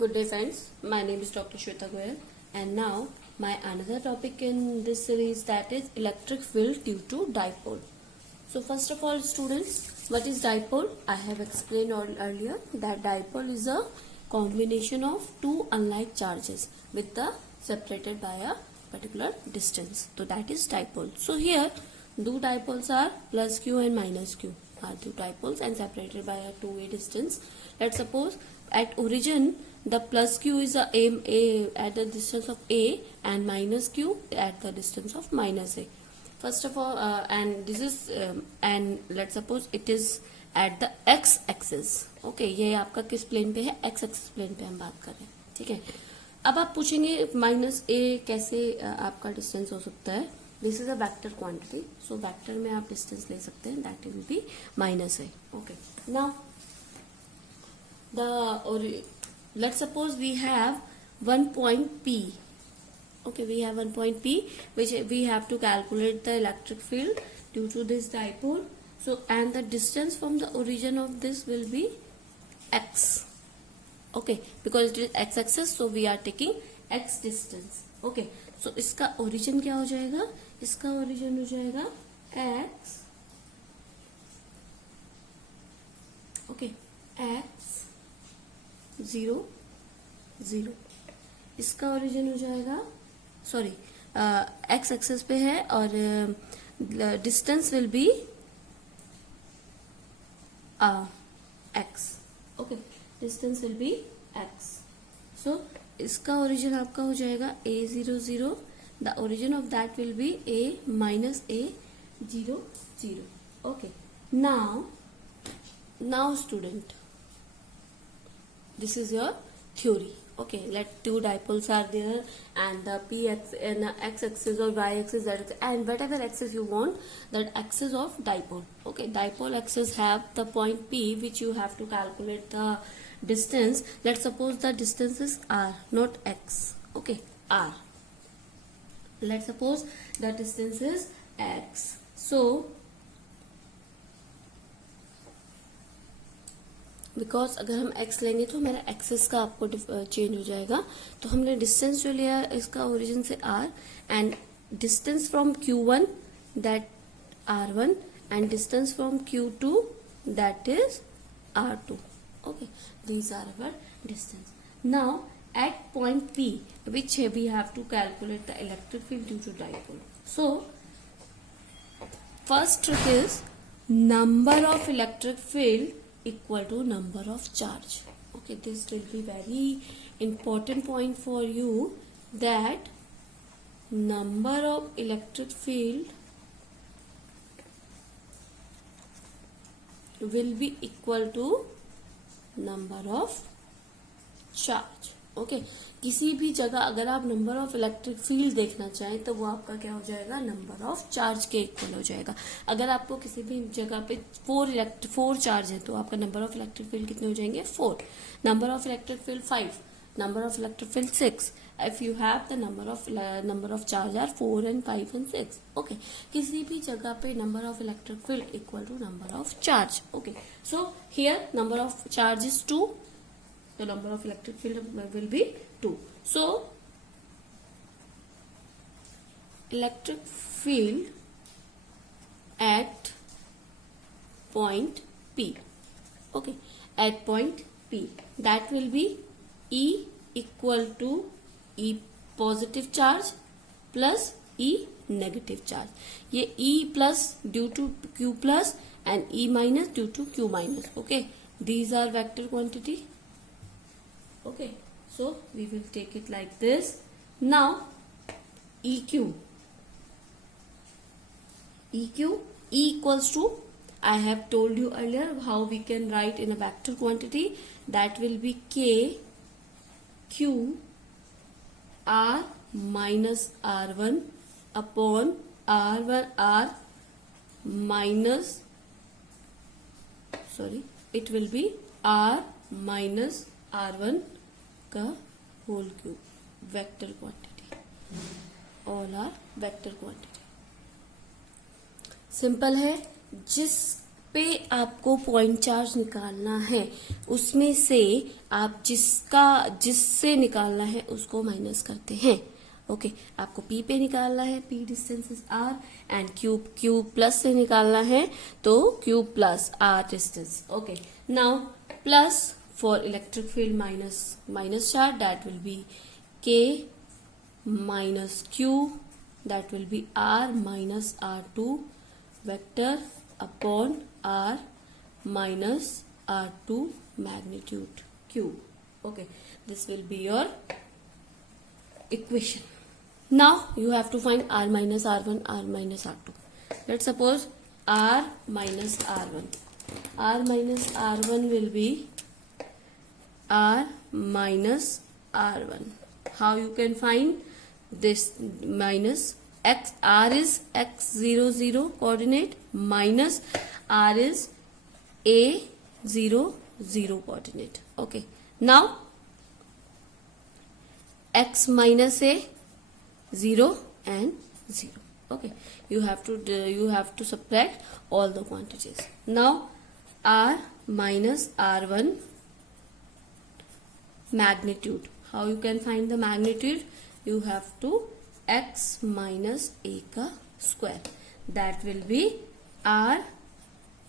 Good day friends, my name is Dr. Shweta Goyal and now my another topic in this series, that is electric field due to dipole. So first of all students, what is dipole? I have explained earlier that dipole is a combination of two unlike charges with the separated by a particular distance. So that is dipole. So here two dipoles are plus q and minus q are two dipoles and separated by a 2a distance. Let's suppose at origin the plus q is a at the distance of a and minus q at the distance of minus a. First of all and this is and let's suppose it is at the x axis. Okay ये आपका किस plane पे है? x axis plane पे हम बात कर रहे हैं. ठीक है. अब आप पूछेंगे माइनस a कैसे आपका डिस्टेंस हो सकता है? This is a vector quantity, so vector में आप डिस्टेंस ले सकते हैं, that will B minus a. Okay. Now let's suppose we have one point P. Okay, we have one point P which we have to calculate the electric field due to this dipole. So and the distance from the origin of this will be x. Okay, because it is x axis, so we are taking x distance. Okay, so इसका origin क्या हो जाएगा? इसका origin हो जाएगा x. Okay, x 0 0. इसका origin हो जाएगा, सॉरी एक्स एक्सिस पे है और distance will be x. Okay, distance will be x. So इसका ओरिजिन आपका हो जाएगा a0 0. The origin of that will be a minus a0 0. Okay, now student, this is your theory. Okay, let two dipoles are there and the px and x axis or y axis, that and whatever axis you want, that axis of dipole. Okay, dipole axis have the point P which you have to calculate the distance. Let's suppose the distance is r, not x. Okay, r. Let's suppose the distance is x. So because अगर हम x लेंगे तो मेरा axis का आपको change हो जाएगा. तो हमने डिस्टेंस जो लिया इसका ओरिजिन से r and distance from q1 that r1 and distance from q2 that is r2. Okay, these are our distance. Now at point P which we have to calculate the electric field due to dipole. So first trick is number of electric field equal to number of charge. Okay, this will be very important point for you, that number of electric field will be equal to number of charge. Okay, किसी भी जगह अगर आप number of electric field देखना चाहें तो वो आपका क्या हो जाएगा? नंबर ऑफ चार्ज के इक्वल हो जाएगा. अगर आपको किसी भी जगह पे फोर चार्ज है तो आपका नंबर ऑफ इलेक्ट्रिक फील्ड कितने हो जाएंगे? 4. Number of electric field 5. Number of electric field 6. If you have the number of charge are 4 and 5 and 6. Okay, किसी भी जगह पे number of electric field equal to number of charge. Okay, so here number of charge is 2. The number of electric field will be 2. So electric field at point P. Okay, at point P, that will be E equal to E positive charge plus E negative charge. ये E plus due to Q plus and E minus due to Q minus. Okay, these are vector quantity. Okay, so we will take it like this. Now EQ E equals to, I have told you earlier how we can write in a vector quantity, that will be K Q R minus R1 upon R1 R minus, sorry, it will be R minus R1 का whole cube. Vector quantity, all are vector quantity. Simple है. जिस पे आपको point charge निकालना है, उसमें से आप जिससे निकालना है उसको माइनस करते हैं। ओके, आपको P पे निकालना है, P distance is R, and Q plus से निकालना है तो Q plus R distance. Okay, now plus for electric field minus charge, that will B K minus Q, that will be R minus R2 vector upon R minus R2 magnitude Q. Okay, this will be your equation. Now you have to find R minus R1, R minus R2. Let's suppose R minus R1. R minus R1 will be R minus R1. How you can find this? Minus x, R is x0 0 coordinate, minus R is a0 0 coordinate. Okay, now x minus a 0 and 0. Okay, you have to subtract all the quantities. Now R minus R1 magnitude. How you can find the magnitude? You have to x minus a का square, that will be R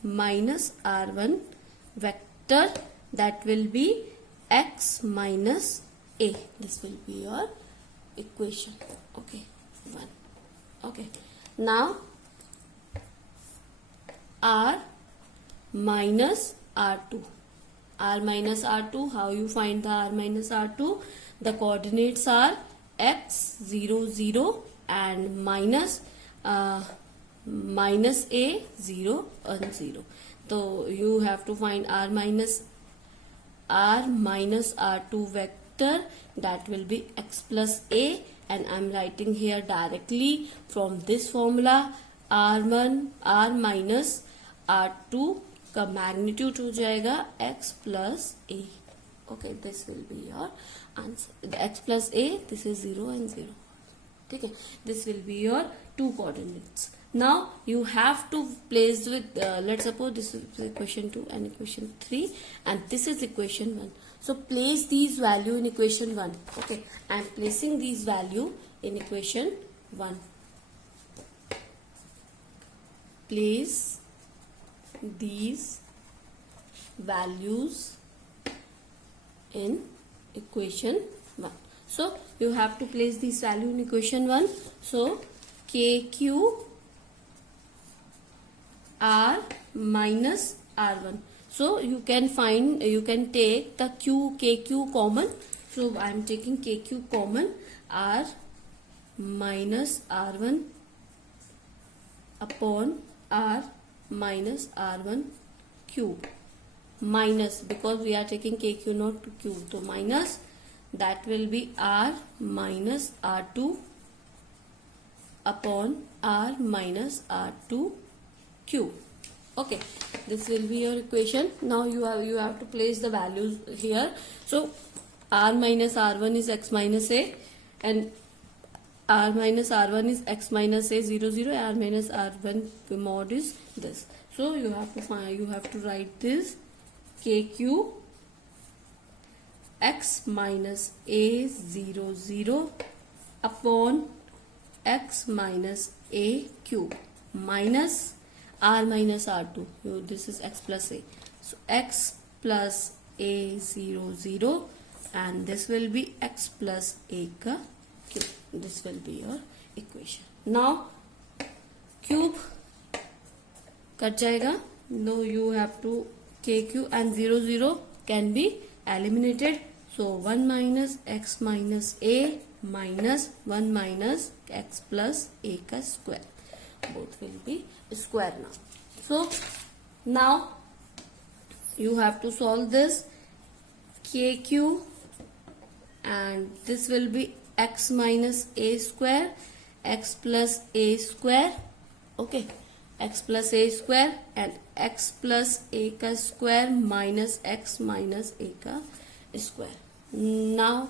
minus R1 vector, that will be x minus a. This will be your equation. Okay, 1. Okay, now R minus R2. R minus R2, how you find the R minus R2? The coordinates are x 0 0 and minus a 0 and 0. So you have to find R minus R2 vector, that will be x plus a, and I am writing here directly from this formula R minus R2 का magnitude हो जाएगा x plus a. Okay, this will be your answer. The x plus a, this is 0 and 0. ठीक है, this will be your two coordinates. Now you have to place with let's suppose this is equation 2 and equation 3, and this is equation 1. So place these value in equation 1. Okay, I am placing these value in equation 1. Place these values in equation 1. So you have to place this value in equation 1. So KQ R minus R1. So you can take the KQ common. So I am taking KQ common, R minus R1 upon R minus R1 cube, minus, because we are taking KQ not to cube, so minus, that will be R minus R2 upon R minus R2 cube. Okay, this will be your equation. Now you have to place the values here. So R minus R1 is x minus a, and R minus R1 is x minus a 0 0. R minus R1 mod is this. So you have to write this KQ x minus a 0 0 upon x minus a cube minus R minus R2. This is x plus a. So x plus a 0 0, and this will be x plus a ka cube. This will be your equation. Now cube cut जाएगा. No, you have to KQ and 0 0 can be eliminated. So 1 minus x minus a minus 1 minus x plus a का square. Both will be square now. So now you have to solve this. KQ and this will be x minus a square, x plus a square. Okay, x plus a square and x plus a का square minus x minus a का square. Now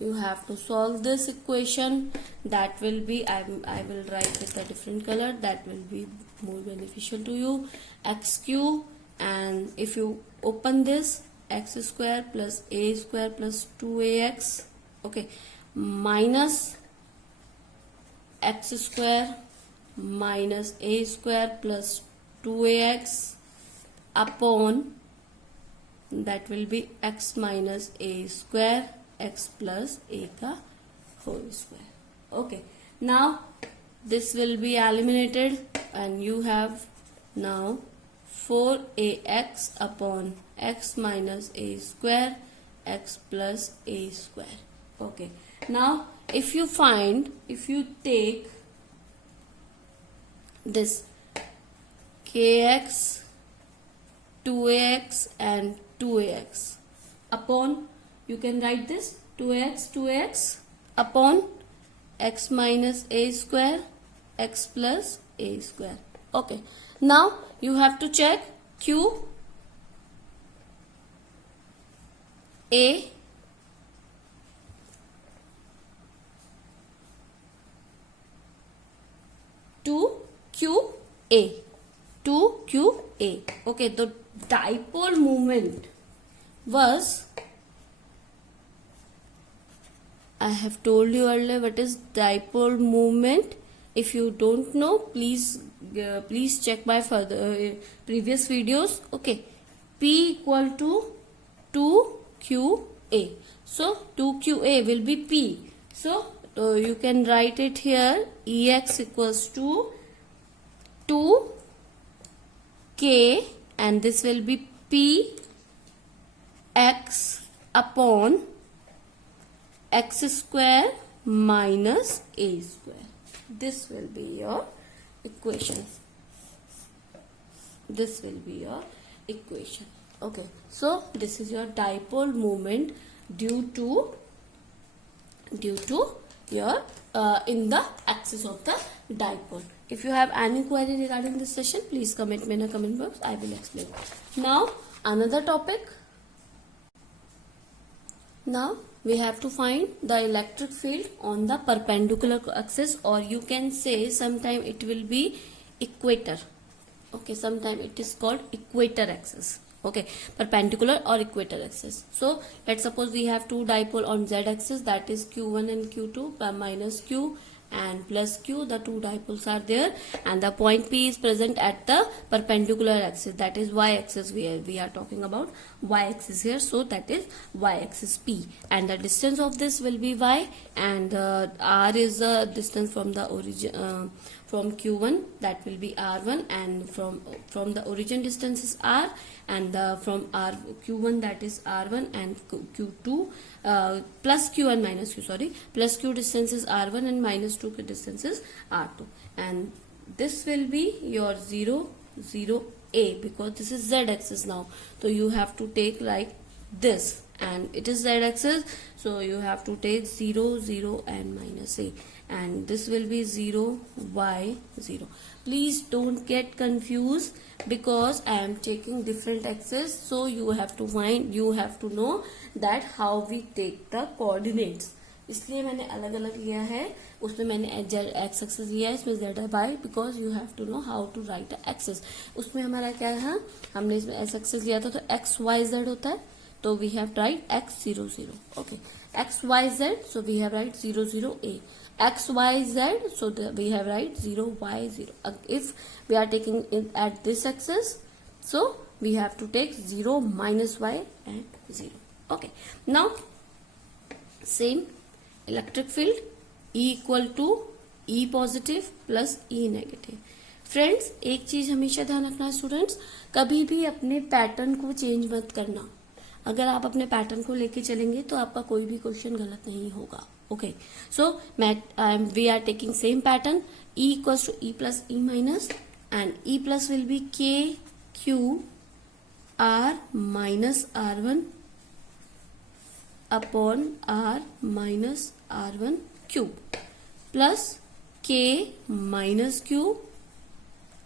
you have to solve this equation. That will be, I will write with a different color, that will be more beneficial to you. X cube, and if you open this, x square plus a square plus 2ax, okay, minus x square minus a square plus 2ax upon, that will be x minus a square x plus a ka whole square. Okay, now this will be eliminated and you have now 4ax upon x minus a square x plus a square. Okay, now if you take this kx, 2ax and 2ax upon, you can write this 2ax upon x minus a square x plus a square. Okay, now you have to check q a to q a to q a. Okay, the dipole moment was, I have told you earlier what is dipole moment. If you don't know, please check my previous videos. Okay, P equal to 2QA. So 2QA will be P. So you can write it here. EX equals to 2K, and this will be P x upon x square minus a square. This will be your equation. This will be your equation. Okay, so this is your dipole moment due to your in the axis of the dipole. If you have any query regarding this session, please comment me in the comment box. I will explain. Now another topic. Now we have to find the electric field on the perpendicular axis, or you can say sometime it will be equator. Okay, sometime it is called equator axis. Okay, perpendicular or equator axis. So let's suppose we have two dipole on z axis, that is q1 and q2 minus q and plus q. The two dipoles are there and the point P is present at the perpendicular axis, that is y axis. We are talking about y axis here, so that is y axis P, and the distance of this will be y, and r is the distance from the origin from q1, that will be r1, and from the origin distance is r, and from r q1, that is r1, and q2 plus q and minus q, sorry, plus q distance is r1 and minus 2 distance is r2, and this will be your 0 0 a, because this is z axis now, so you have to take like this, and it is z axis, so you have to take 0 0 and minus a, and this will be 0 y 0. Please don't get confused because I am taking different axes, so you have to know that how we take the coordinates. इसलिए मैंने अलग अलग लिया है, उसमें मैंने x axis लिया है, इसमें z है by, because you have to know how to write axis. उसमें हमारा क्या है, हमने इसमें x एक्सिस लिया था तो x y z होता है, तो we have write x 0 0. Okay, x y z, so we have write 0 0 a. x y z, so we have write 0 y 0. If we are taking it at this axis, so we have to take 0 minus y and 0. Okay, now same electric field E equal to E positive plus E negative. Friends, एक चीज हमेशा ध्यान रखना students, कभी भी अपने pattern को change मत करना. अगर आप अपने पैटर्न को लेके चलेंगे तो आपका कोई भी क्वेश्चन गलत नहीं होगा. Okay, so we are taking same pattern. E equals to E plus E minus, and E plus will be K Q R minus R1 upon R minus R1 cube plus K minus Q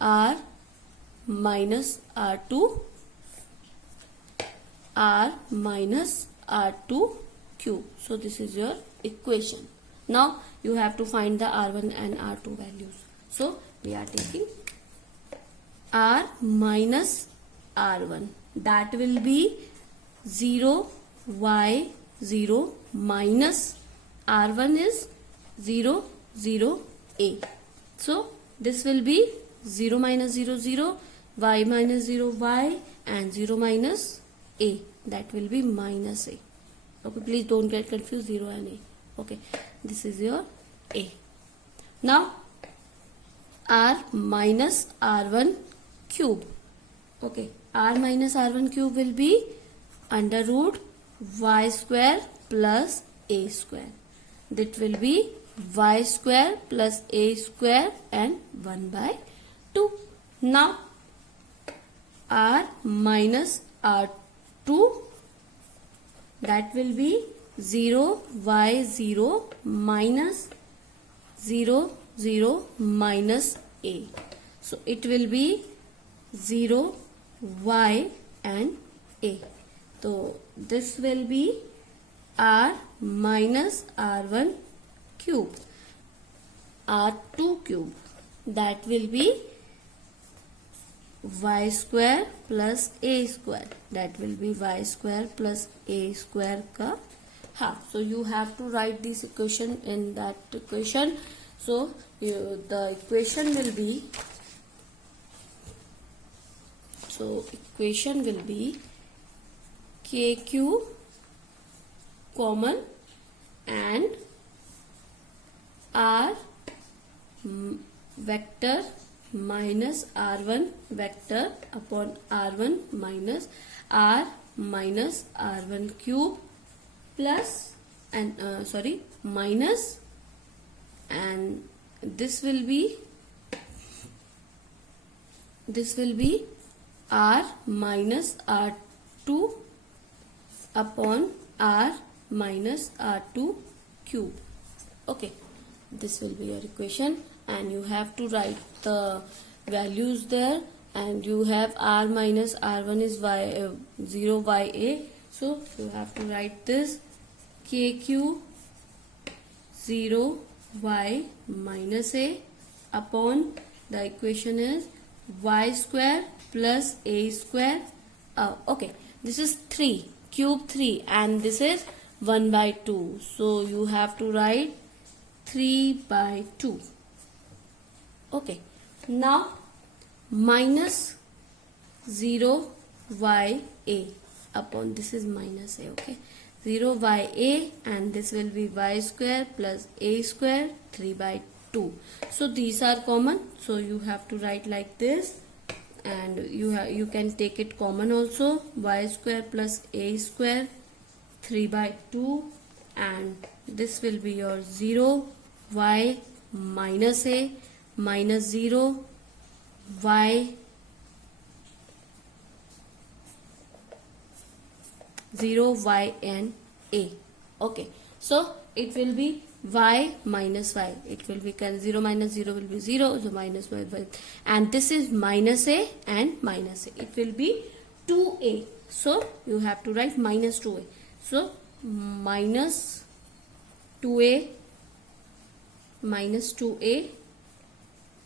R minus R2 R minus R2 cube. So this is your equation. Now you have to find the R1 and R2 values. So we are taking R minus R1. That will be 0, y, 0 minus R1 is 0, 0, a. So this will be 0 minus 0, 0, y minus 0, y, and 0 minus a. That will be minus a. Okay, please don't get confused, 0 and a. Okay, this is your a. Now R minus R1 cube. Okay, R minus R1 cube will be under root y square plus a square. That will be y square plus a square and 1 by 2. Now R minus R2, that will be 0, y, 0 minus 0, 0 minus a. So it will be 0, y and a. So this will be R minus R1 cube. R2 cube, that will be y square plus a square. That will be y square plus a square ka half. So you have to write this equation in that equation. So the equation will be, kq common and r vector minus r1 vector upon r1 minus r minus r1 cube plus and minus, and this will be r minus r2 upon r minus r2 cube. Okay, this will be your equation, and you have to write the values there, and you have r minus r1 is y 0 ya, so you have to write this kq 0 y minus a upon the equation is y square plus a square. Okay, this is 3 cube 3 and this is 1 by 2, so you have to write 3 by 2. Okay, now minus 0 y a upon this is minus a. Okay, 0 y a, and this will be y square plus a square 3 by 2. So these are common, so you have to write like this, and you can take it common also, y square plus a square 3 by 2, and this will be your 0 y minus a minus 0 y 0 y and a. Okay, so it will be y minus y. It will be 0 minus 0 will be 0, so minus y, and this is minus a and minus a. It will be 2a. So you have to write minus 2a. So minus 2a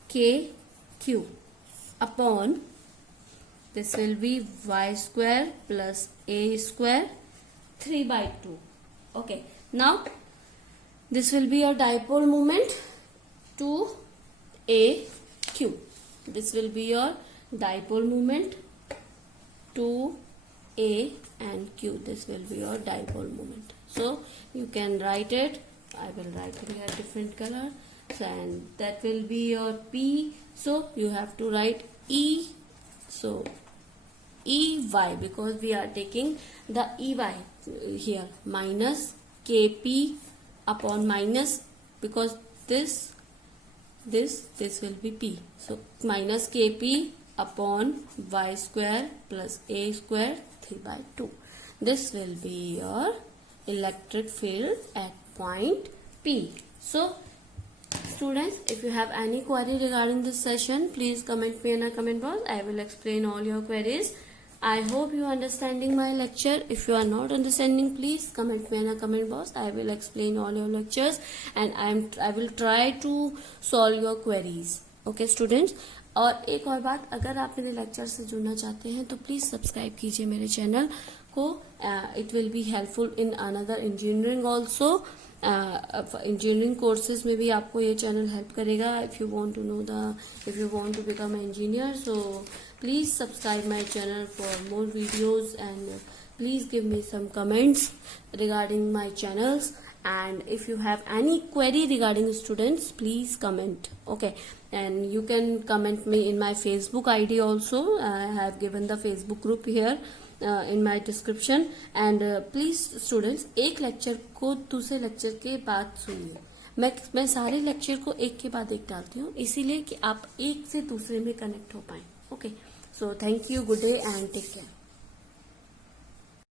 k q upon this will be y square plus a square 3 by 2. Okay, now this will be your dipole moment 2a q. This will be your dipole moment 2a and q. This will be your dipole moment. So you can write it. I will write it in a different color. So, and that will be your p. So you have to write e. So ey, because we are taking the ey here, minus kp upon minus, because this will be p. So minus kp upon y square plus a square 3 by 2. This will be your electric field at point P. So students, if you have any query regarding this session, please comment me in a comment box. I will explain all your queries. I hope you are understanding my lecture. If you are not understanding, please comment me in a comment box. I will explain all your lectures and I will try to solve your queries. Okay students. और एक और बात, अगर आप मेरे lecture से जुड़ना चाहते हैं तो प्लीज सब्सक्राइब कीजिए मेरे चैनल को. It will be helpful in another engineering also. Engineering courses में भी आपको ये चैनल हेल्प करेगा. If you want to become an engineer, so please subscribe my channel for more videos and please give me some comments regarding my channels, and if you have any query regarding students, please comment. Okay, and you can comment me in my Facebook ID also. I have given the Facebook group here in my description. And please students, एक lecture को दूसरे lecture के बाद सुनिए. मैं सारे lecture को एक के बाद एक डालती हूँ, इसीलिए कि आप एक से दूसरे में कनेक्ट हो पाए. Okay, so thank you, good day and take care.